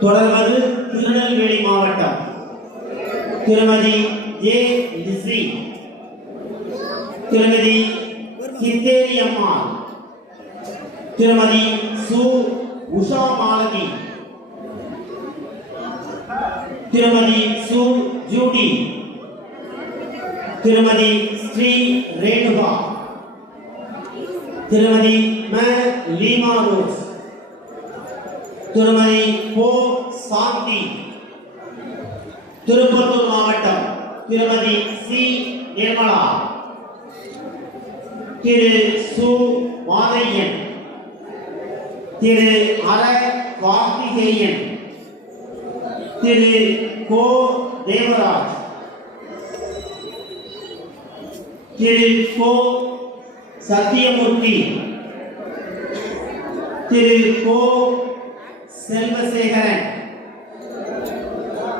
தொடர்வது திருநெல்வேலி மாவட்டம். திருமதி ஏ திருமதி சித்தேரி அம்மாள் திருமதி சு. உஷா மாலதி. திருமதி சு. ஜூடி. திருமதி ஸ்ரீ ரேணுகா. திருமதி ம. லீமா ரோஸ். திருமதி போ சாந்தி. திருப்பத்தூர் மாவட்டம் திருமதி சி. நிர்மலா. திரு. சு. மாதையன். திரு. அர. கார்த்திகேயன். திரு. கோ. தேவராஜ். திரு. கோ. சத்தியமூர்த்தி. திரு. கோ. செல்வசேகரன்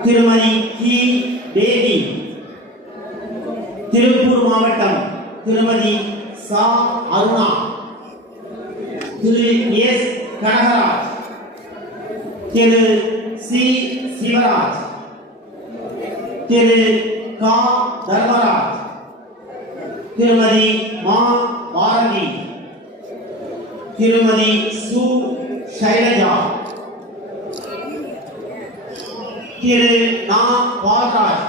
திருமதி கி தேவி திருப்பூர் மாவட்டம் திருமதி சா அருணா திரு எஸ் கனகராஜ் திரு சி சிவராஜ் திரு கா தர்மராஜ் திருமதி மா பாரதி திருமதி சு சைலஜா திரு நா பால்ராஜ்